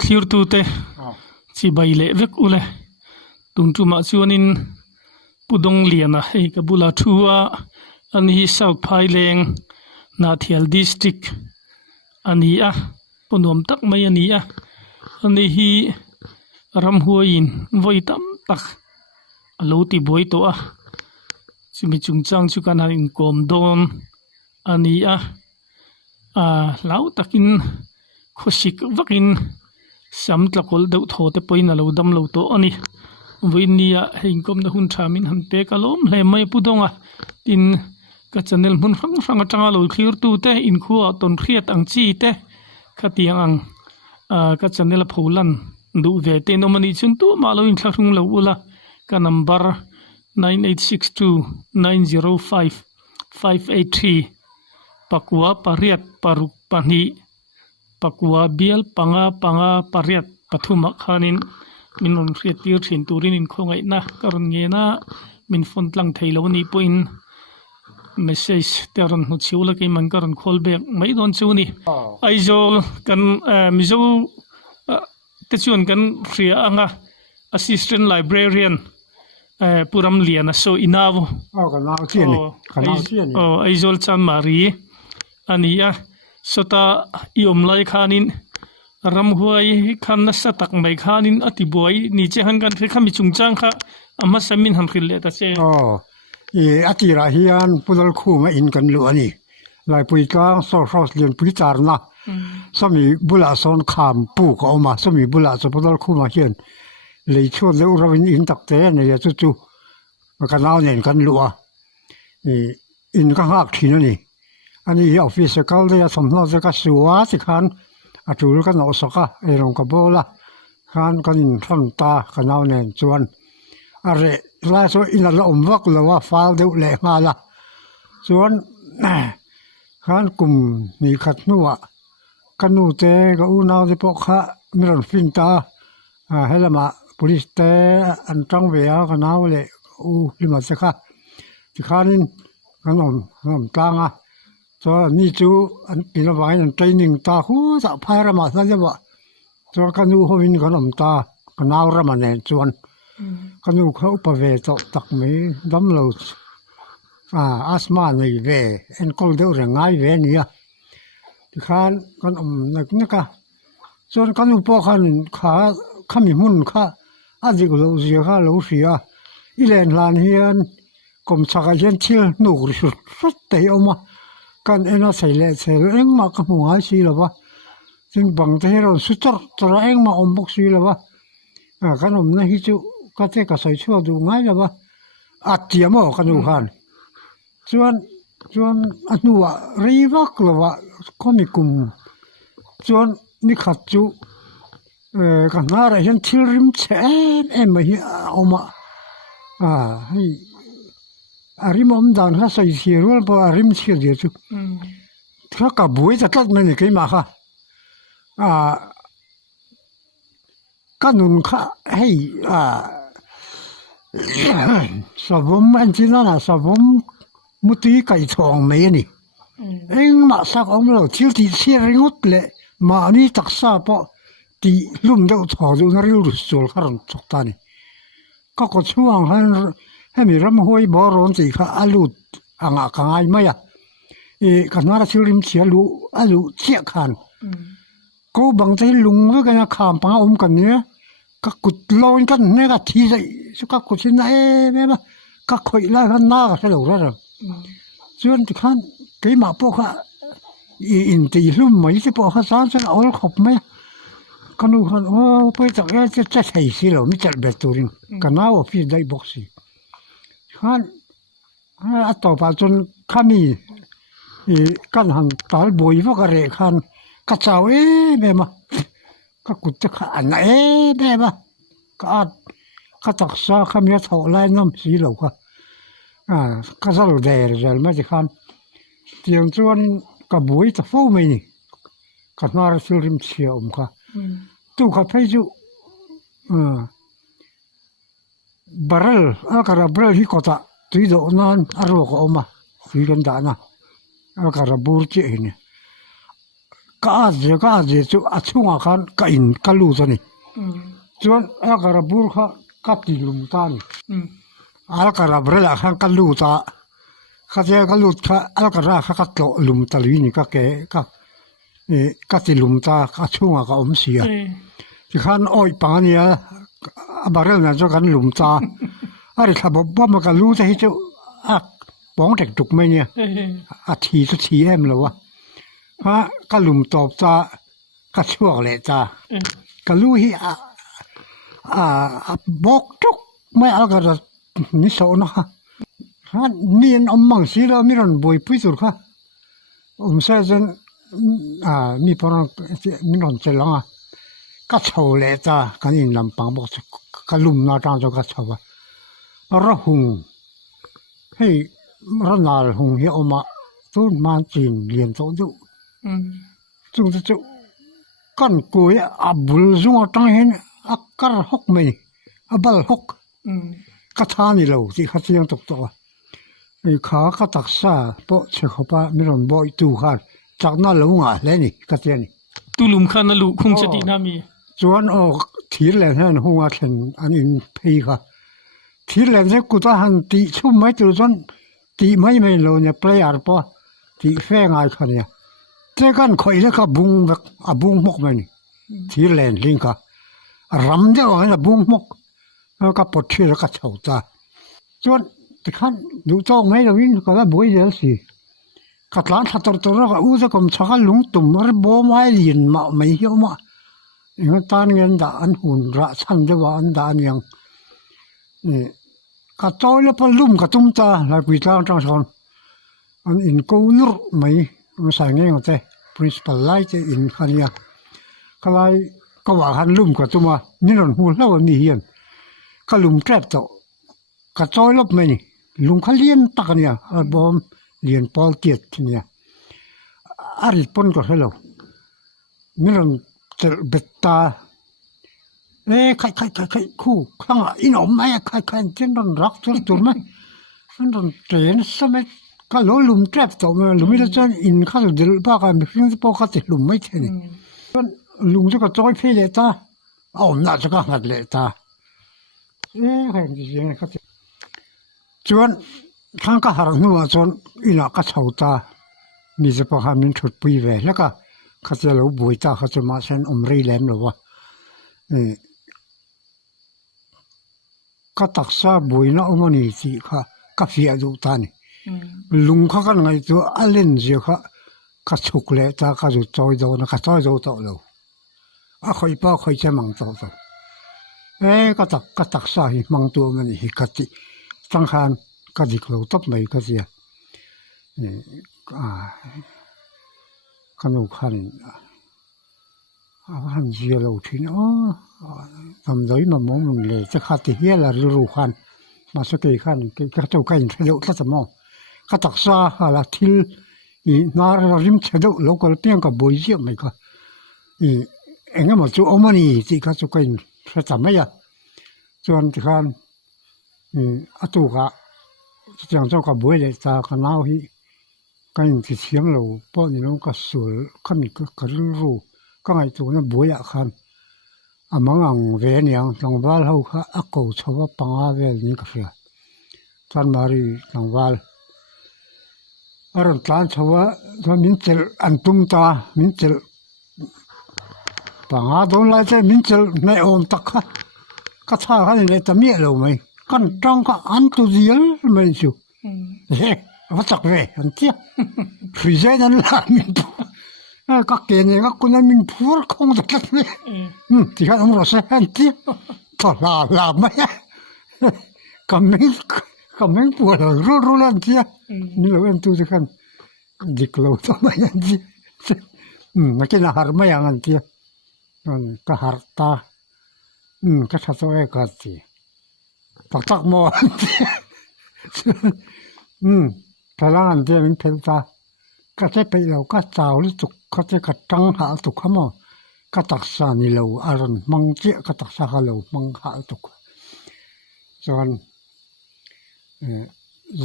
clear tu te chi bai le vek ule tung tu ma chuanin pudong liana hei kabula thua ani hi South Phaileng Nathial district ani a ponom tak mai ani a ani hi ramhuain voi tam tak alo ti boi to a chumi chungchang chu kan hanin kom don ani a lau takin khoshik vakin samtlakol deuh tho te poin alo dam lo to ani voinia heinkom na hun thamin han pe kalom hle mai pudonga tin ka channel mun rang atanga lo clear tu te in khuwa ton khriat ang chi te khatiang ang ka channel pholan du ve te no mani chun tu ma lo in thlung lo ula ka number 9862905583 pakua pariat paruk pani pakua bial panga pariat pathuma khanin minun khriat tir thin turin in khongai na karon nge na min phone tlang theilo ni poin message teron hu chiula ke man karon khol bek mai don chuni aizol kan mizo te chuan kan ria anga assistant librarian puram liana so inawo aizol chan mari ania sota iom lai khanin ramhuai khan na satak mai khanin atiboi ni che han kan khami chungchang kha ama samin han khil le ta che atira hian pudal khu ma in kan lu ani lai pui tlang so lian pui tar na somi bula son kham pu ko ma somi bula so pudal khu ma hian lei chho le rawin in tak te ne ya chu ma kan naw nen kan lu a in ka hak thin ani ani hi office kal de ya somno ze ka suwa si khan atul kan no soka erong ka bola khan kan in thon ta kan naw nen chuan are la so in la om vak la wa fal de le nga la chuan khan kum ni khat nuwa kanu te ga u naw de po kha miron fin ta helama police te an tang ve a ka naw le u lima se kha ti khanin kan om tanga so ni chu an pila vai an training ta hu sa phara ma sa lewa so kanu hovin kan om ta kanaw ra man nen chuan kanu khau pa ve to tak me dam lo asma nei ve en kol de re ngai ve nia ti khan kan om nak naka chuan kanu po khan kha khami mun kha aji ko lo zia kha lo sia ilen lan hian kom chaka hian thil nu ru sut te oma kan ena seile eng ma ka mu ai si lawa sing bang te ro su tor eng ma om bok si lawa kan om na hi chu ka te ka sai chu du ngai lawa atiamo kan u han chuan anuwa riwak lawa komikum chuan ni khat chu kan na ra hian thil rim che em ma hi oma hi arim om dan ha sai si rol ba arim si de chu thla ka bui ta tat me ni ke ma kha kanun kha hei savom anjina na savom muti kai thong me ni eng ma sak om lo thil ti si ringut le ma ni taksa po ti lum deuh thaw du na ril ru chul kharon chok ta ni ka ko chuang han hemi ram hoi boron ti kha alut anga kangai maya kanara silim chialu alu chia khan ko bang te lung ga na kham pa kan ne ka kut loin kan ne ga thi sai su ka kutin na me ba ka khoi la kan na ga se lo ra chuan ti khan ke ma po kha in ti lum mai se po kha san sa ol khop me kanu khan poi tak ya che thai si lo mi chal be turin kana office dai boxi khan to pa chun khami kan han tal boi va ka re khan ka chaw me ma ka kut cha kha na me ma ka tak sa khami tho lai nam si lo ka ka zal der zal ma ji khan tiang chuan ka boi ta fo me ni ka nar sil rim chia ka tu ka phei chu baral akara bral hi kota tuido nan aro ko oma sigan dana akara burche ne ka je chu achunga khan ka in kalu zani chuan akara bur kha ka ti lum ta ni alkara brela khan kalu ta kha je kalu kha alkara kha ka to lum ta li ni ka ke ka ti lum ta ka chunga ka om sia ti khan oi pa nia abarel na jo kan lum ta ari kha bo ma ka lu te hi chu ak bong tek tuk mai nia a thi chu thi em lo wa ha ka lum top ta ka chuak le ta ka lu hi bok tuk mai alkara ni so na ha ni en om mang si la mi ron boi pui tur kha sa zen mi poron mi ron che langa ka chou le ta kan in lam pang bok ka lum na tang jo ka chou wa ra hung hei ra nal hung hi oma tu man chin lien to du chung chu kan ko ya abul zung tang hen akar hok mai abal hok ka tha ni lo ti kha chiang tok to ni kha ka tak sa po che khopa mi ron boi tu khan chak na lo nga le ni ka tian ni tu lum khan na lu khung chati na mi chuan thir len han hunga thlen an in phei kha thir len se ku ta han ti chu mai tu chon ti mai lo ne player po ti fe ngai kha ne te kan khoi le ka bung vek a bung mok mai ni thir len ling ka ram de wa na bung mok ka pot thir ka chau ta chuan ti khan du chong mai lo in ka la boi del si ka tlan tha tor ka u za kom chaka lung tum ar bo mai lin ma mai hi ma in tan ngen da an hun ra chan de wa an da an yang ka choi le pa lum ka tum ta la pui tlang tang son an in ko nur mai ma sa nge ngote principal lai te in khania ka lai ka wa han lum ka tuma ni ron hu lo ni hian ka lum trap to ka choi lop mai ni lum kha lien tak ania a bom lien pol tiet nia ari pon ko hello mi ron tel betta khai khu khang in om mai khai chen ron rak tur mai an ron train samet ka lo lum trap to ma lum mi chan in kha dil ba ka mi fing po ka ti lum mai the ni lum chu ka choi phe le ta om na chu ka ngat le ta khai ji jeng ka chuan khang ka har nu chon ina ka chauta mi je pa ha min thut pui ve la ka kha che lo bui ta kha che ma sen om ri lem lo wa ka taksa bui na omani chi kha ka fia du ta ni lung kha kan ngai tu alen je kha ka chuk le ta ka ju choi do na ka choi do to lo a khoi pa khoi che mang to to ka taksa hi mang tu mani hi ka ti tang khan ka dik lo top mai ka sia ka nu khan han zia lo thin tam doi ma mo mun le cha kha ti hia la ru khan ma sa ke khan ke ka to kain thelo tla ta mo ka taksa hala thil i na ra rim chedo local piang ka boi ji mai ka enga ma chu omani ti ka chu kain thla ta mai ya chuan ti khan atu ka chang cho ka boi le ta ka nau hi kain ti siam lo po ni no ka sul khami ka ru ka ngai tu na boi a khan amang ang ve niang tlangwal ho kha a ko chowa panga vel ni ka fia chan mari tlangwal aron tlan chowa to min tel an tum ta min tel panga don lai che min tel mai om tak kha ka tha kha ni ta mi lo mai kan tang ka an tu zial mai chu he va tak ve an tia frizen an la min các kẻ này các con em mình phur không được cái này, thì các ông rồi sẽ ăn tiếp, thọ là mấy, cầm mình phur rồi ru lên tiếp, như là em tu thì kan, dịch lâu thôi mấy ăn tiếp, mà cái nào har mấy ăn tiếp, cái har ta, cái sao tôi cái gì, tak mo ăn tiếp, cái nào ăn tiếp mình phải ta. Ka te pe lo ka chau lu tuk ka te ka tang ha tuk khamo ka taksa ni lo aron mang che ka taksa ha lo mang ha tuk chuan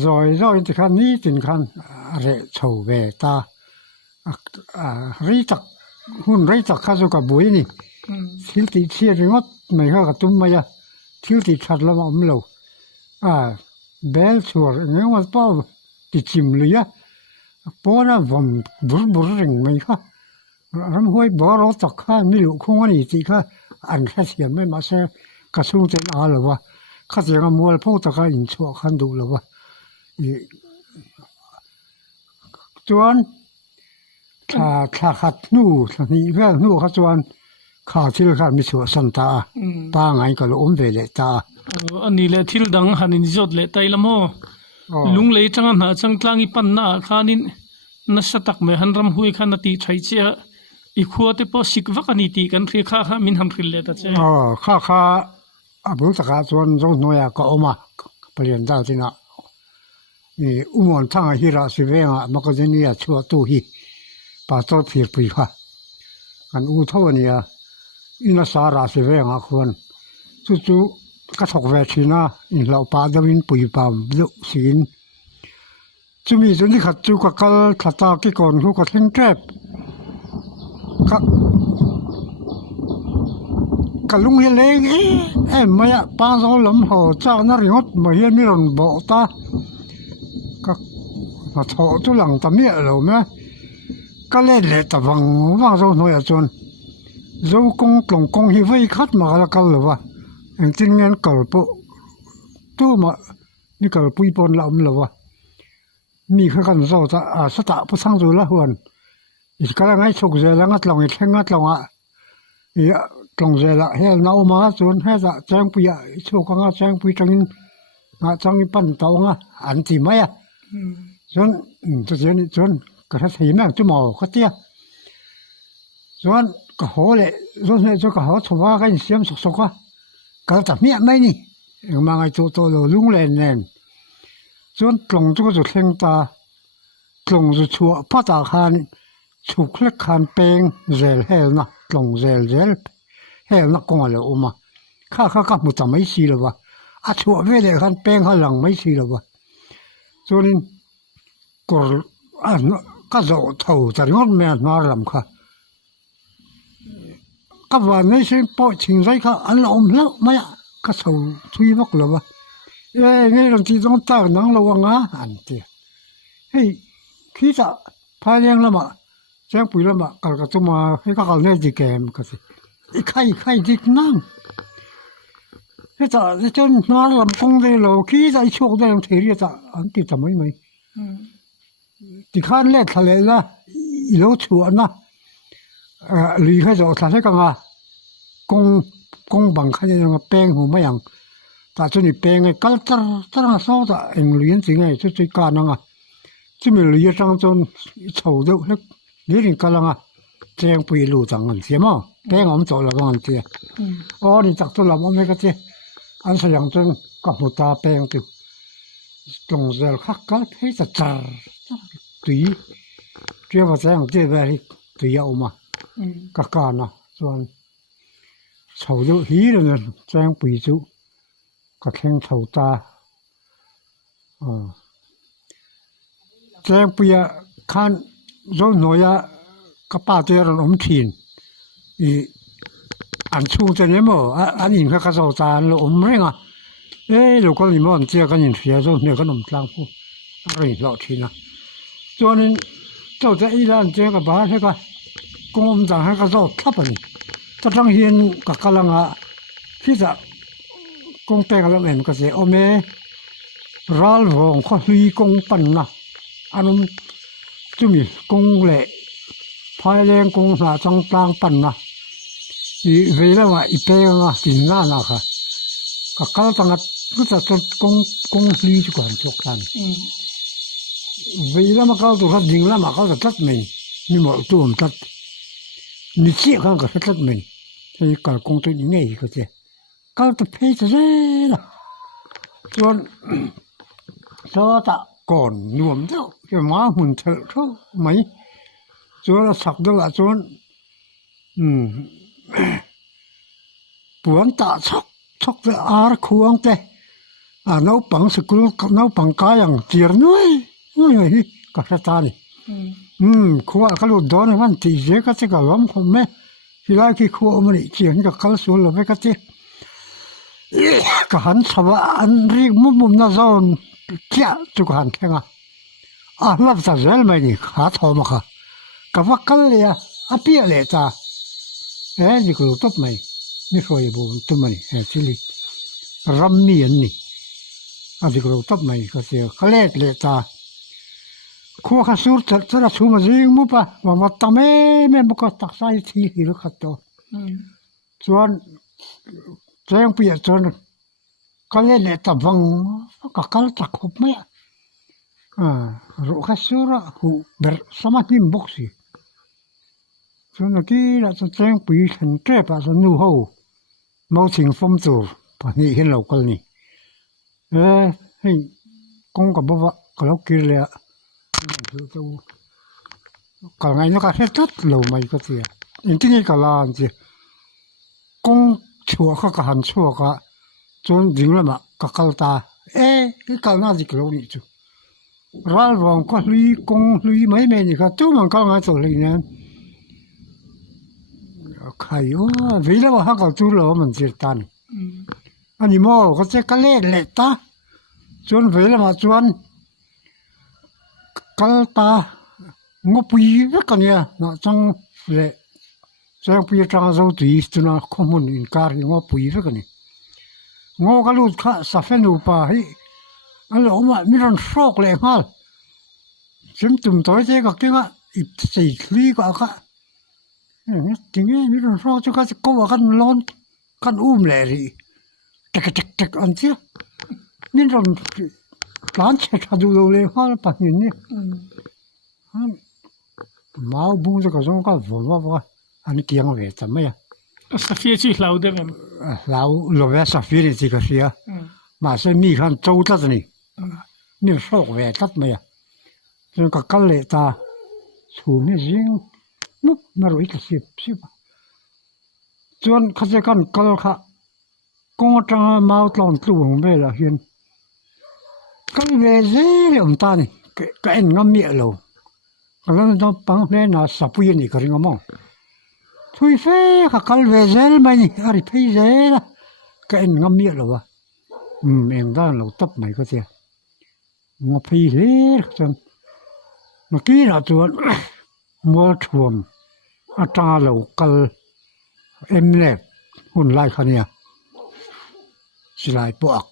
rồi thì khan ni tin khan re chho ve ta ri tak หุ่นไรจากข้าสุกับบุยนี่ทิลติเชียริงดไม่ข้ากับตุ้มมายาทิลติชัดแล้วมาอมเหลาเบลชัวร์เนี่ยว่าป้าติดจิมเลยอะป้าน่ะผมบุริงไม่ข้ารำห้วยบ่อรถจากข้าไม่รู้คงวันนี้ที่ข้าอันแค่เสียไม่มาเสียกระสุนเต็มอาหรือว่าข้าเสียงมัวพวกตะข้าอินชัวขันดูหรือว่าจวนถ้าขัดนู่นี่เรื่องนู่ข้าจวนข้าที่ข้ามีชัวสันตาตาไงก็ล้มเวเลตาอันนี้แหละที่ดังหันจดเลยไตละโมลุงเลยจังหาจังกลางอีปันนาขานินนัสตักเมหันรำห้วยขันตีใช้เจ้าอีขวดพอสิกวักนิติกันเรียกข้ามินทำริลเลตเจ้าข้าบุตรข้าจวนจงหน่วยก็ออกมาเปลี่ยนได้ที่น่ะนี่มอนทั้งฮิราสิเวงมันก็จะเนี่ยชัวตู้ฮีป่าต้นเพียปีค่ะอันเท่านี้อินาสาราสิเวงคนจู่ๆก็ถกเวทีน่ะอินเราป่าดวินปุยปามลุสินจะมีจนที่ขัดจู่กับกัลขัดตากี่ก่อนเขาก็เท่งแทบก็ลุงเฮเลงไม่อะป้าโซลมหัวเจ้านาริงดไม่เห็นมีรอนบอกตาก็มาถอดตัวหลังตะเมียเราไหมก็เล่นเลยแต่วังโซหน่อยจนโซกงกลงกงฮิไว้คัดมาแล้วกันหรือวะจริงๆงั้นก็ปุ๊ตัวมานี่ก็ปุยปนเราหรือวะมีแค่กันโซจะสตาผู้สร้างตัวละหันอีกก็แล้วไงฉกเจแล้วงัดลงอีกแค่งัดลงอ่ะตรงเจละเฮลนาอมาส่วนเฮจะแจ้งปุยโชกงัดแจ้งปุยจังงจังปั้นเตางอ่ะอันที่ไม่อ่ะส่วนตัวเจนี่ส่วนก็ถ้าสีแม่งจะหมอก็เตี้ยส่วนก็หัวเลยส่วนเนี่ยส่วนก็หัวถั่วกันเสียมสุกๆอ่ะก็แต่เมียไม่นี่มาไงตัวลุงเล่นเน่นส่วนตรงตัวก็จะเข่งตาตรงจะชัวพ่อตาคานฉุกเล็กคานเปงเจลเฮลนะตรงเจลเฮลนะกงอะไรออกมาข้ากับมุตตะไม่ชีหรอวะชัวเวลคันเปงข้าหลังไม่ชีหรอวะส่วนนี้ก็ก็จะเท่าจะงดแม่นาลำค่ะก็ว่าในเส้นปอชิงไรค่ะอันละอมแล้วไม่ก็เท่าทุยมากหรอวะนี่เราที่ต้องตั้งนังระวังอ่ะอันเดียเฮ้ยคิดจะพายยังละมาแจ้งปุ๋ยละมาก็จะมาให้เขาเนี่ยจีแกมก็สิไข่ดิกนั่งเฮ้ยจะจนนอนลำคงได้เราคิดจะโชคได้ยังเทียจะอันที่ทำไม่ไหมที่ข้านเล็กทะเลละอีโลชัวนะหรือให้จะทำให้กันอ่ะกงบังคันยังแป้งหัวไม่ยังแต่จนนี่แป้งไอ้กัลตระโซ่จะเอ็งเลี้ยงสิไงจุดการนั่งอ่ะที่มีเลี้ยงจังจนเฉาเด็กเล็กเลี้ยงกันละอ่ะแจ้งปุยรู้จังกันเสียมั้งแป้งอมโตแล้วกันเสียนี่จากตัวเราไม่ก็เสียอันเสียงจนกับหัวตาแป้งตัวตรงเซลคักก็ให้จะจ่าตุยเจ้าว่าแจ้งเจ้าแบบตุยเอามาก็การนะส่วนเฉาเด็กฮีเลยนะแจ้งปุยจุก็แข่งเฉาตาแจ้งปุยคันร้อนหน่อยก็ป้าเจอเราอมทีนอันชูจะเนี่ยมั้งอันนี้เขาก็เฉาตาเราอมเร่งอ่ะลูกก็นี่มันเจ้ากันยินเสียจนเนี่ยก็นมกลางผู้อะไรหล่อทีนะส่วนนี้เจ้าจะอีหลานเจ้ากับบ้านให้ก็กงมจังให้ก็เจ้าทับอันนี้จะต้องเห็นกับกำลังที่จะกงแปลงแล้วเห็นก็เสียโอเมรัลวงเขาลุยกงปั่นนะอันนั้นจะมีกงเละพายแรงกงหาจังกลางปั่นนะเวลาว่าอีเปงกินหน้านะคะก็เขาตั้งก็จะกงลุยจุกันจุกันเวลามาเขาตัวเขายิงแล้วมาเขาจะตัดมันมีหมดตัวมันตัดนี่เชี่ยเขาก็ตัดมันที่การกงตัวนี้ไงก็เจ้าเขาจะเพย์จะเล่ละส่วนโซตะก่อนหนุ่มเจ้าจะมาหุ่นเถอะเขาไหมส่วนสักเดือดส่วนปวนตาชกจะอาร์ควงแต่น้าปังสกุลน้าปังกายังเจียร์น้อยก็สตาร์นี่ khua cái lụt đó này vẫn chỉ dễ cái cái lắm không mấy thì lại cái khua mình chỉ những cái câu số là mấy cái hắn sao anh riêng mum na zon kia chụp hắn thế à lắm sao dễ mà nhỉ khá thò mà cái vắt cái này à bia lệ ta thì cái lụt top màyนี่คอยบุญตุ้มนี่สิลิรัมมีอันนี้อันที่เราตับไม่ก็เสียเขาเล็ดเลยตาขั้วข้าสูดจะระชูมาจริงมุปะว่ามาทำแม่บุกตักใส่ที่หิรุขัดตัวส่วนแจ้งเปียส่วนเขาเล็ดเลยตาวังก็เขาตักขบไม่รู้ข้าสูดหูเบอร์สมัติมบุกสิส่วนเมื่อกี้เราจะแจ้งปีฉันแก้ปัญหาหนูเขาmau chỉnh phong chủ và nhị hiện lâu cái này hey con cả bố vợ cái lúc kia là cả ngày nó cả hết tất lâu mày có gì những cái cả là gì con chùa cả hành chùa cả chốn dính là mà cả câu ta cái câu nào gì cái lâu này chứ ra vòng có lưới con lưới mấy mấy gì cả chú mà câu ngay chỗ này nè hay quá, vì là họ có chú lỗ mình chỉ tan, anh mua có cái lệ lệ ta, chuẩn vì là mà chuẩn, cái ta ngô bì rất cái này, nó trong lệ, trong bì trong dâu tùy, cho nó không muốn in card ngô bì rất cái này, ngô cái lụt khác sa phen upa hi, anh lỗ mà mi run sọc lệ hal, chấm tụm tối thế cái mà ít xì lý cái tiếng nghe như là sao cho cái câuกันlonกันlại đi chắc anh chứ nên rồi lán chạy raดูเลยhoa bạc nhìn nhỉ máu bung cho cái giống cái vỏ anh tiếng về tầm mấy Safia chỉ lâu đấy em lâu về Safia thì cái gì mà sẽ mi khăn châu tất này mi sọc về tất mấy rồi cái lệ ta xuống như riêng lúc mà rồi cái xếp chọn khát cái câu khát con trăng máu tròn tuồng về là hiền cái về dễ ông ta này cái anh ngắm miệng lâu cái nó bằng lên là sập yên này cái ngắm mong thôi phê cái về dễ mà nhỉ ari phê dễ là cái anh ngắm miệng lâu à em ta lâu tập mày có gì ngọc phê dễ chọn mà kia là chọn mua chuồng ta lâu cal em lệหุ่นไล่เขาเนี่ยสิไล่ปวก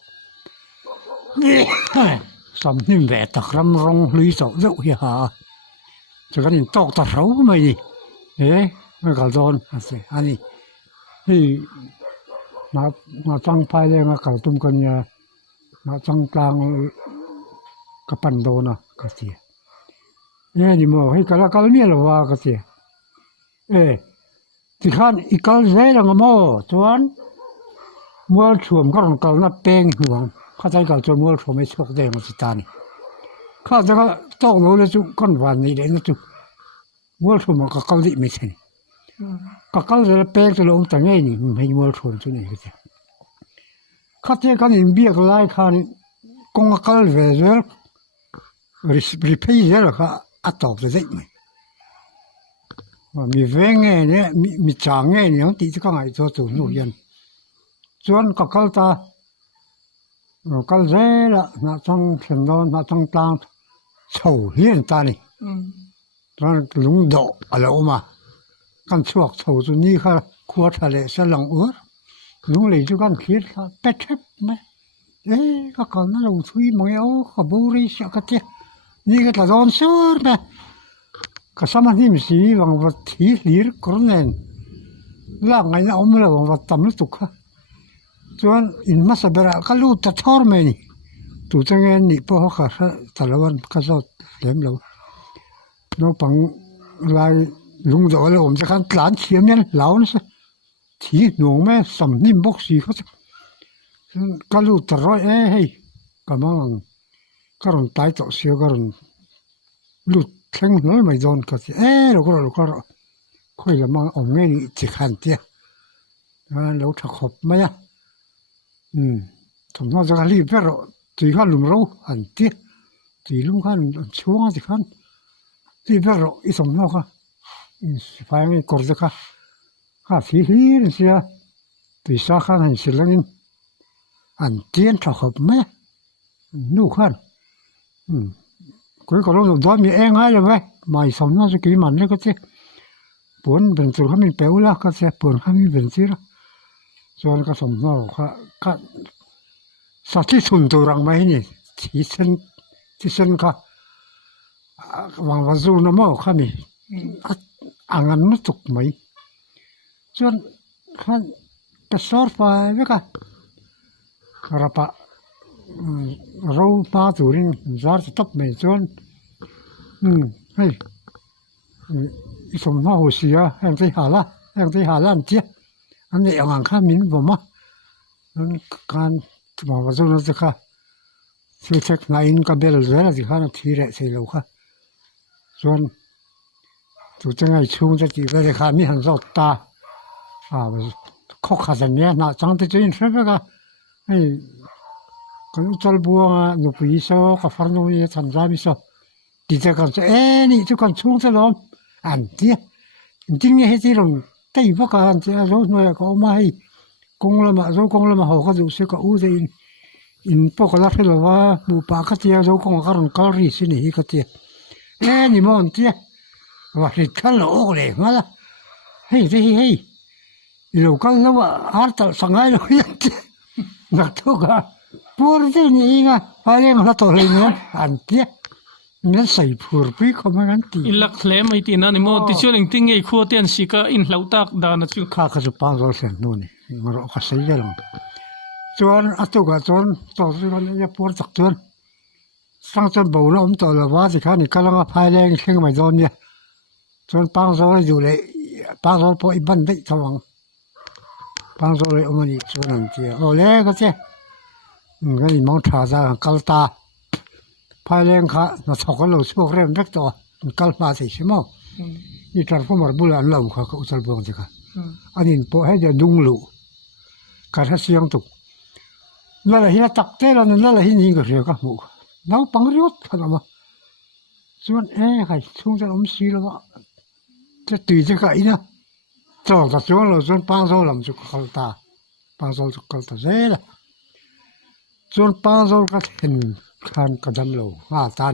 สำนิ่มแหวตะครำรงลุยสาวเจ้าเหี้ยจะกันตอกตะเขาไหมนี่ไม่กระโดนอันนี้ที่มาจังไฟเลยมากระตุ้มกันเนี่ยมาจังกลางกระปันโดนก็เสียนี่โม่ให้กระกระเนี่ยหรอวะก็เสียที่ข้านอีกการเสียงโม่ชวนมัวชวมก็ต้องการนับเป้งห่วงข้าใจก็จะมัวชวมไม่ชกได้มาสิตานี่ข้าจะก็ต้องรู้เลยจุก้อนวันนี้เลยนะจุมัวชวมก็เกาหลีไม่ใช่ก็เกาหลีเป้งจะลงแต่ไงนี่ไม่มัวชวมจุนี่ก็จะข้าใจก็นี่เบี้ยก็ไล่ข้านี่กงก็เกาหลีเรื่อยรีเพย์เรื่อยก็อัดตอบจะได้ไหมมีเวงเงี้ยเนี่ยมีจางเงี้ยเนี่ยที่จะก็ไงตัวตัวนู่นยันส่วนก็เขาตาก็เร่ละน่าจังเห็นโดนน่าจังตังเฉาเฮียนตานี่ตอนลุงโดอะไรออกมากันช่วงเฉาตัวนี้ค่ะขวดทะเลสลังอ้วนลุงเลยจุกันคิดค่ะเป็ดเทปไหมก็ก่อนนั้นเราทุยมองเอาขบุรีสักทีนี่ก็จะโดนสวดไหมก็สมัยนี้มีสีวังวัดที่หลีร์กรนเองล่างไงนะอมเลยวังวัดตำลุตุกค่ะส่วนอินมาสเบระก็รู้ตัดทอร์เมนี่ตัวจังเงินนี่พวกเขาค่ะแต่ละวันก็จะเลี้ยงเราน้องปังลายลุงโดดเลยผมจะการหลานเขียนเนี่ยเหล่านั้นสิที่หนูแม่สำนิ่มบกสีเขาจะก็รู้ตลอดให้ก็มั่งก็รอนตายต่อเสียก็รอนรู้แข็งน้อยไม่โดนก็สิเราก็ค่อยละมั่งอมเงี้ยนี่จะขันเตี้ยเราถักขบไหมสมมติจะรีบไปเราตีขันลุมเราอันเตี้ยตีลุมขันช่วงสิขัน ที่แบบอีสมนอกค่ะไฟไม่กดเลยค่ะข้าสีฮีนเสียตีสาขาหันสิลังอินอันเตียนชอบไหมนู่ขันคุยกับเราตัวมีเองไงเลยไหมไม่สมนอกจะกี่มันเลยก็เสียปนเป็นตัวเขาไม่เปล่าละก็เสียปนเขาไม่เป็นสิละส่วนก็สมนอกก็สัตว์ที่สุนทรังไหมนี่ที่เส้นค่ะวางวาจูน้ำมันข้ามีangan nutuk mai chuan khan ka sor fa veka rapa ro pa turin zar top mai chuan hei isom na ho sia heng ti hala an tia an nei angang kha min boma kan ma wa zo na ka thek na in ka bel zera ti khan thi re sei lo kha chuan tụi tôi ngày chung cho chị về khám mi hàng rau ta khó khăn gì nhé nào chẳng thể chơi hết vậy cả hay cái chỗ buông nụ bì sao cái phần nụ gì thành ra bì sao thì tôi còn sẽ nị tôi còn chung cho lắm anh tiếng nghe hết gì rồi cái gì vậy cả anh chị rồi nói có mà hay công là mà họ có đủ sẽ có ưu thế in bộ cái lá phèo và bù bạc cái gì rồi công cái rồi cái gì xin này cái gì nị mà anh chịว่าริกันโลกเลยมาละเฮ้ยลูกกันแล้วว่าอาร์ตสังไงเราอย่างที่นักทุกข์พูดที่นี่ไงพายเองเราตัวเลยเนี่ยอันเดียเนี่ยใส่ผูร์ปีเขาไม่กันตีอินลักเล่ไม่ตีนั่นนี่โมติช่วยลิงติ้งไอ้ขั้วเตียนสิกาอินเหลาตักดานะจู่ข้าก็จะปังเราเสียนู่นนี่มันเราก็ใส่ยังจวนอัตุกจวนต่อสู้กันเนี่ยพูดจักจวนสังจนบ่าวเราตัวละว่าสิข้านี่กำลังพายแรงเข่งไม่โดนเนี่ยจนปังโซ่อยู่เลยปังโซ่พออีบันได้ทวังปังโซ่เลยอมันอีชวนนั่นเจ้าโอ้เล่ก็เจ้าก็อีมองท่าจะกัลตาพายแรงข้าเราชกกันเราสู้เริ่มเล็กตัวกัลมาสิใช่ไหมอีทาร์ฟอร์มบุลอันเราข้าก็อุตส่าห์บอกสิค่ะอันนี้พอให้จะดุงลูการให้เสียงตุกนั่นแหละที่เราตักเตะเรานั่นแหละที่นี่ก็เรียกว่าหมูเราปังริ้วขนาดว่าส่วนใครช่วงจะล้มซีแล้วว่าจะตีจะไก่นะจอดจากช่วงเราส่วนปังโซ่ลำจุกขลตาปังโซ่จุกขลตาเสียละส่วนปังโซ่ก็เห็นขันกระดำเราตาน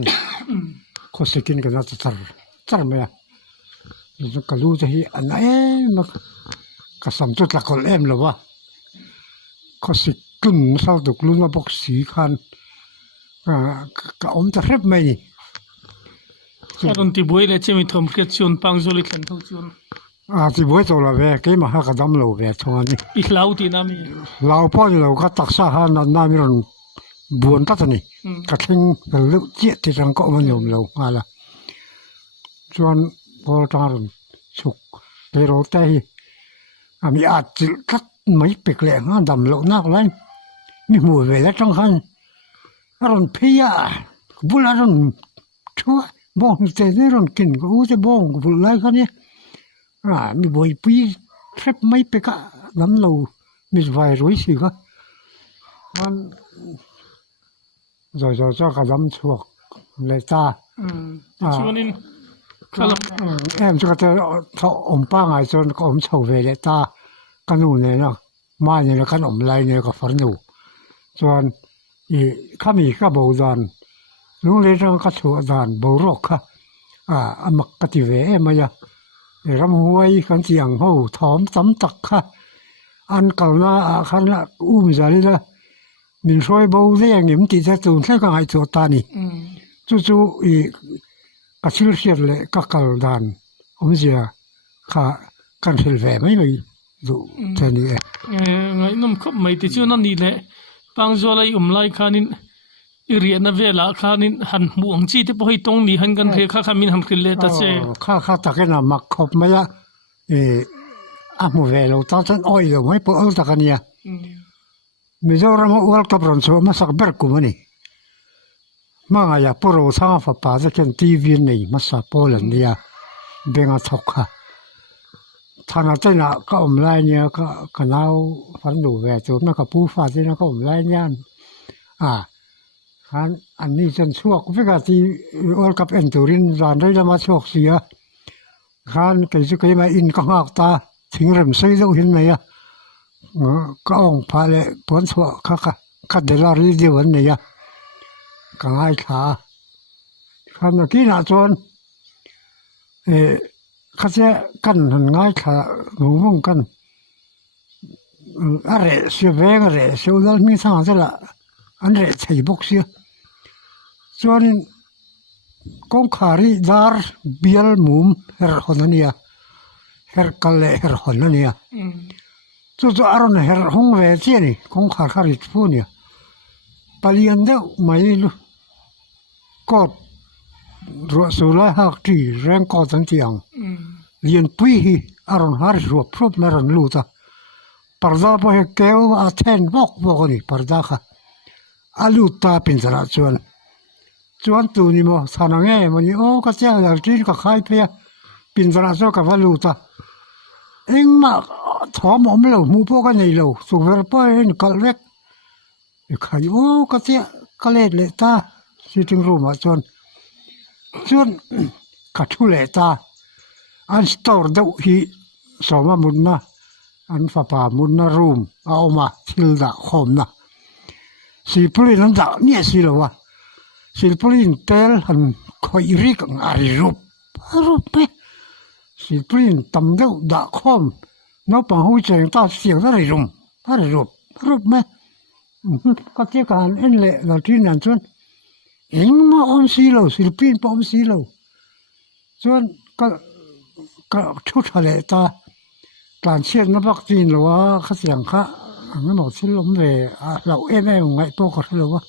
คนสกินกันน่าจะจัดไหมอ่ะแล้วก็รู้จะเห็นอันไหนมันก็สมจุดละคนเอ็มแล้วว่าคนสกินเศร้าตุกลุ้นมาบอกสีขันก็อมจะเรียบไหมนี่อารมณ์ที่บ่อยเลยเชื่อมีทอมเกิดชวนปังโซลิขันทุกชวนที่บ่อยตัวละเว้ยกี่มาหากระดำเราเว้ยทั้งนี้อีกเหลาที่น้ามีเหลาพ่อเราก็ตักสาหาน้ำมีรอนบวนตัดนี่กระทิ้งกันลุเจี๊ยที่รังก็มันยมเราอะไรส่วนพอตอนสุกเปโรเต้มีอาจจะคัดไม่เปกแหลงดำเราหนักเลยมีหมู่เวลาจังหันรอนเพียบุลารอนชั่วบ้องเจนี่รอนกินก็อู้จะบ้องบุลไรเขาเนี่ยมีบ่อยปีทริปไม่เปกะน้ำเรามีไวรัสสิก็มันจะกระดำชั่วเลยตาชวนนินจะก็จะเขาอมป้าไงจนก็อมเฉาเวลตากันนู่นเนี่ยนะมาเนี่ยกันอมไรเนี่ยก็ฝันอยู่ส่วนข้ามีข้าบูดานลุงเลยจังก็ชัวดานบูรอกค่ะมักกติเวมายารำหวยกันเสียงหูถอมซ้ำตักค่ะอันเก่าหน้าขันละใจละมินช่วยบูได้ยังยิ้มติดแต่ตูนแค่ก็หายตัวตานี่จู่กระชิลเชียเลยก็กลดานเสียค่ะกันเห็นแหวไม่เลยดูเท่านี้ไงน้ำขบไม่ติดชวนนั่นนี่แหละปังโซลายไล่ขานินเรียนนะเวลาขานินหันบ่วงจีที่พอให้ตรงนี้หันกันเรียข้ามินหันขึ้นเลยแต่เจ้ข้าตะกันน่ะมักขบไม่ละมูเวลตอนนั้นอ้อยเลยไม่พอเอาตะกันเนี่ยมิโซรามุวัลกับรันโซมาสักเบิร์กุมันนี่มาไงอะพอเราสร้างฟ้าป่าจะเป็นทีวีนี่มาสักโปแลนด์เนี่ยเบงอาทอกค่ะท่านอาจารย์ก็อมไลเนี่ยก็น่าฝันดูเวทจนนักผู้ฟ้าที่นักอมไลเนี่ย ขันอันนี้จนช่วงเวลาที่ออลกับเอ็นตูรินร้านได้ละมาช่วงเสียขันกิจกรรมอินก็หักตาถึงเริ่มใช้แล้วเห็นไหมอ่ะก็อ่องพาเลยผลช่วงคัดเดลารีเดียววันนี้อ่ะก็ง่ายขาขันเมื่อกี้น่ะจนเขาจะกันหันง่ายขาหมูมุ่งกันอะไรเสียแรงอะไรเสียแล้วมีทางจะละอันเรใช้บุกเสียส่วนกงขารีดาร์เบียลมุมเฮอร์ฮอนนี่อ่ะเฮอร์กัลเลเฮอร์ฮอนนี่อ่ะส่วนอารมณ์เฮอร์ฮงเวทีนี่กงขารีฟูนี่ปลีอันเดียวไม่รู้ก็รัวสุราหักที่แรงก็ตั้งที่ยังเรียนปุยอารมณ์ฮาริรัวพรบไม่รันรู้ตาปาร์ดาพอเฮเกลอาเทนบอกนี่ปาร์ดาค่ะอาลูตาเป็นสระชวนตัวนี้มั้งสานังเอ๋มันนี่โอ้ก็เจ้าอยากกินก็ขายเพียเป็นสระชวนกับอาลูตาเอ็งมาถอมอมเหล่ามูพวกกันในเหล่าสุเวอร์ป้อยเห็นกัลเล็กขายโอ้ก็เจ้าก็เล็ดเลยตาสิถึงรู้มาชวนกัดทุเลตาอันสตอร์เดาฮีสมมุนนะอันฟ้าป่ามุนนะรูมเอามาทิลดาคอมนะสิพลินันดาเนี่ยสิละวะสิพลินเตลหันคอยริกอาริรูปเปสิพลินตำเดาดาคอมน้องปังหูเจงตาเสียงอะไรรูปไหมก็เกี่ยวกันเอ็นเล่เราที่นั่นชวนเอ็งมาอมสีเหลาศิลปินปอมสีเหลาส่วนก็ชุดทะเลตาการเชื่อนับวัคซีนหรือว่าข้าเสียงข้าอันนั้นหมดสิ้นลมเลยเราไงพวกเขาเลยว่า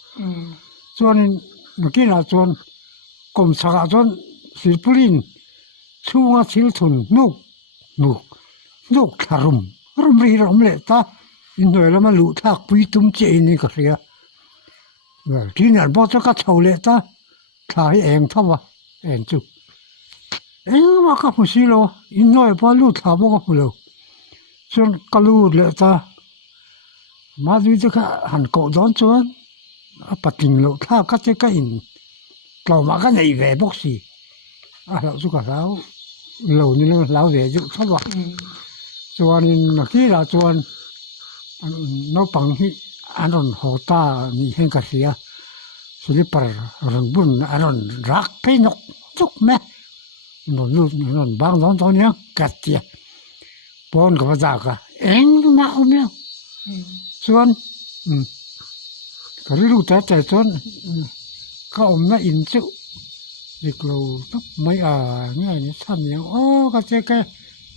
ส่วนเมื่อกี้นะส่วนกรมสกัดส่วนศิลปินช่วงศิลทุนนุกทารุมเลยตาอินโดยแล้วมาลุทักปุยตุ้มเจนี่ก็เสียที่นั่นพอจะกัดเฉาเลยตาถ่ายเองเท่าว่าเองจุเอ็งมากับผู้สิโลอินโดยพอลุทักบอกกับผู้เราส่วนกลูดเลยตามาดูจะก็หันโกดอนชวนปัดทิ้งโลถ้าก็จะก็อินเรามาก็ในเวบอกสิเราสุขเรานี่เราเวจุเท่าว่าส่วนนักที่เราส่วนน้องปังที่อันนั้นหัวตานี่เห็นกันเสียศิลปะรังบุญอันนั้นรักไปนกจุกแม่นั่นบางตอนนี้กัดเจียปนกับว่าจากเอ็งมาเอาเมียส่วนก็รู้แต่ส่วนก็อมน่าอินจุเด็กเราต้องไม่ง่ายนี่ทำอย่างโอ้ก็เจ๊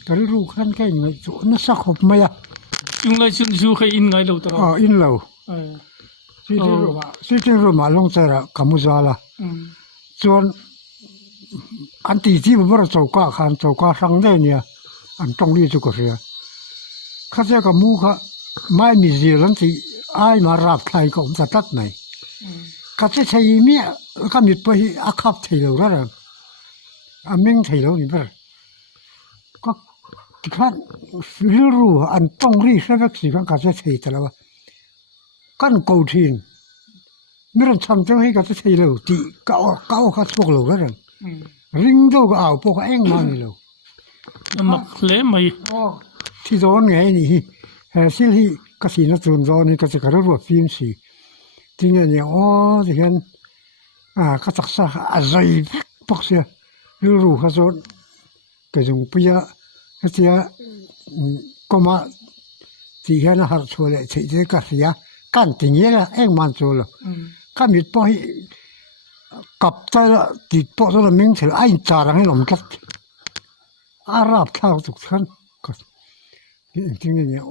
ก็รู้ขั้นแค่ยังไงจุน่าสักขบไหมอ่ะ用来就可以应该漏得了。อินเหลาสิ่งที่รู้มาลงใจละกัมพูชาละส่วนอันที่มันว่าเราเจ้าก้าสังได้เนี่ยอันตรงนี้จุกเสียข้าเจ้ากับมูค่ะไม่มีเสียงที่ไอ้มารับไทยก็จะตัดไหนข้าเจ้าใช้เมียก็มีไปอาคับไทยเราแล้วอามิงไทยเรานี่เปล่าก็ที่ขั้นรู้อันต้องรีบสักสิ่งข้าเจ้าใช้แต่ละว่ากันกูทินไม่ต้องทำเจ้าให้ข้าเจ้าใช้เราที่ก้าวข้าพวกเราแล้วริงดูก็เอาพวกเอ็งมานี่เรามักเล่ไหมที่โดนไงนี่สิ่งที่กสิณจุนโดนนี่ก็จะกระโดดฟิล์มสิที่เนี่ยที่เห็นก็ตักษะอะไรพวกเสียรู้เขาโดนก็จงพยาก็เสียก็มาที่เห็นหาชัวร์เลยที่ก็เสียกันที่เงี้ยเอ็งมันชัวร์ก็มีพอกับใจละติดพอตัวละมิ่งเฉยไอ้จารังให้หลงกัดอาราบเท่าทุกท่านก็จริงๆเนี่ย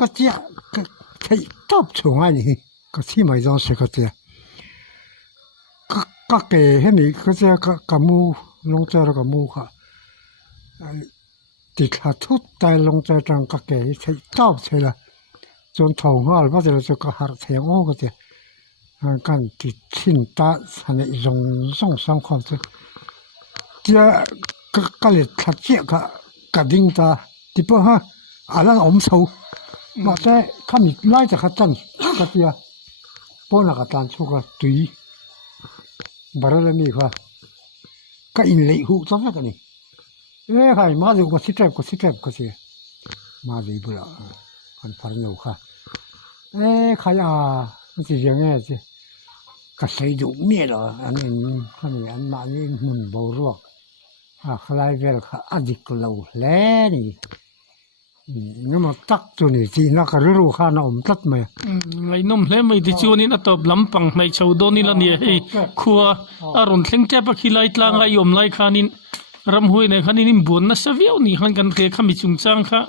ก็เจ้าก็ใช้จบช่วงนี้ก็ที่ไม่ต้องเสียก็เจ้าก็เก๋ให้นี่ก็เจ้าก็กมูลงใจแล้วกมูค่ะติดขาดทุกใจลงใจจังก็เก๋ใช้จบใช่ละจนท้องว่าหรือว่าจะก็หาเสียงก็เจ้ากันติดชินตาสันนิรงส่งสังความสุขจะก็เลยทัดเจียกดิ้งตาที่พวกฮะอะไรอมเสามาแต่ข้ามีไล่จากขัดจันก็เดียพวกนักการชุกตุย bara la mi kha ka in lei hu cho ka ni khai ma du ko sitrep ko si ma du bula kan par no kha khai chỉ riêng nghe chứ cái xây dựng mía đó anh anh mà anh muốn bầu ruộng khai về là ăn được lâu lẽ nè nhưng mà tắc cho này thì nó cái rượu khai nó ổn tắc mà ngày nôm lẽ mấy thì chưa nên tập lắm bằng mấy châu đô ni là nè khua rồi thằng trẻ bác khi lại lang lại yom lại khai nín ram hui này khai nín buồn nó sao vậy nè khaiกันcái khai mi chung chang khai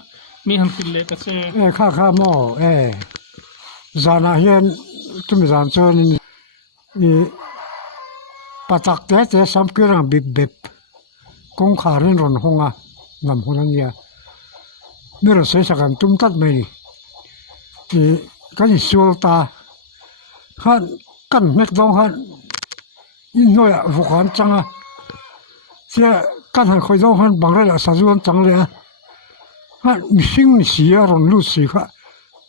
mi hàng tiền lệ cái xe khai mò giờ này hiện chúng mình làm cho nên bắt tắc thế sắm cái rằng bịp bịp công khai lên rồi không làm không ăn gì nếu là xây dựng chúng ta mới thì cái gì xua ta hắn cần mấy đông hắn nói vụ hắn chẳng thế cần hắn khởi đông hắn bằng cái là sản xuất chẳng lẽ hắn sinh sĩ rồi lưu sĩ khác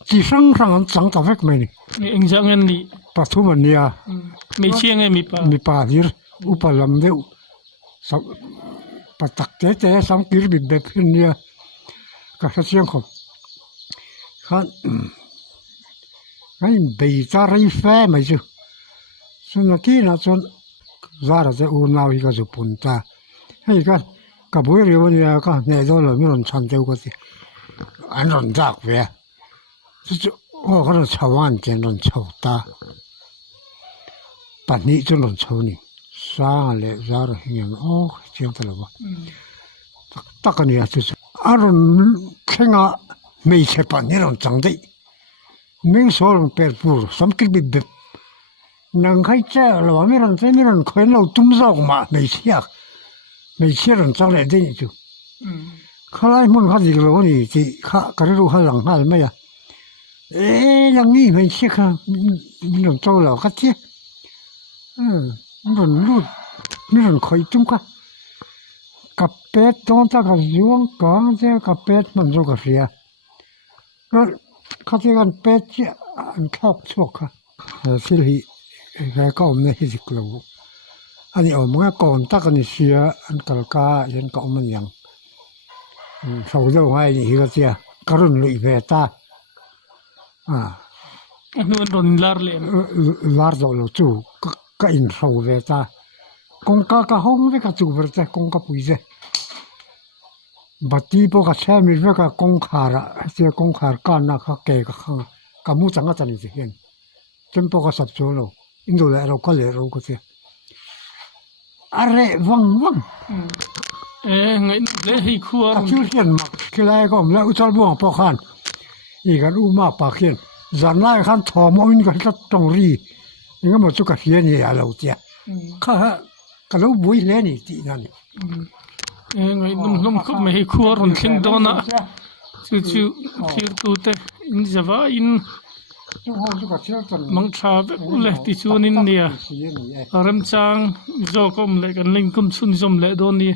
chỉ sang hắn chẳng ta vết mình anh chẳng anh đi bắt thu mình nha mấy chiếng em mi pa đi upa làm đâu sao bắt tắc thế sắm kia bị bẹp nha các chiếng không hắn cái bị ta rây phê mà chứ xuân là kia là xuân ra là sẽ u nào cái chụp bún ta hay cái buổi riêng này cái này đó là mấy lần chăn trâu cái gì anh lần giặc về chứ cái là chầu ăn trên lần chầu ta bản nhị cho lần chầu này sáng lệ ra rồi hình như chiếng ta là vậy tất cả này chứ anh lần khen mấy chế bản nhị lần chẳng đấy mình số lần bèn bùr sắm kí bị bẹp nàng khai chế là mấy lần khơi lâu tung rau mà mấy chiếc lần chẳng lẽ đấy chứ khai lại muốn khai gì lâu này thì khai cái đồ khai lằng khai mấy lằng ní mấy chiếc mình lần trâu là khai chiếc lần lút mình lần khơi tung khai cặp pet trong ta cái ruộng cỏ chứ cặp pet mình rồi cái gìเขาที่กันเป็ดเนี่ยอันทอกชกค่ะสิริแกก็อมในที่สิกลัวอันนี้อมก็ก่อนตักอันนี้เสียอันกลกายันก็อมมันยังสาวเจ้าไว้นี่ก็เสียกรุ่นลุยเวตาอันนู้นโดนลาร์เลยลาร์เราจู่ก็อินสาวเวตากงกาห้องไม่ก็จู่เวตากงกาปุยเจบัดนี้พวกเชมิเวกกงขาระเสียกงขาร์กันนะเขาเกะกับกับมูจังก็จะนี่สิเห็นจนพวกสับสนเราอินโดเลยเราก็เลยเราก็เสียอะไรวังไงเลยให้ครัวคิวเขียนมาคิดอะไรก็แล้วอุจจาระบ่วงพอขันอีกันอุมาปากเขียนจันไล่ขันทอมอินก็จะต้องรียังก็มาจุกเขียนนี่เราเจ้าข้าก็รู้บุยเล่นนี่ที่นั่นไงนุ่มๆก็ไม่ให้ครัวรอนเข่งโดนจู่ที่ตัวเตอินจะว่าอินมังชาเวกเลยที่ชวนอินเดียเริ่มจางโจกมเลยกันลิงกุมซุนจมเลยโดนนี่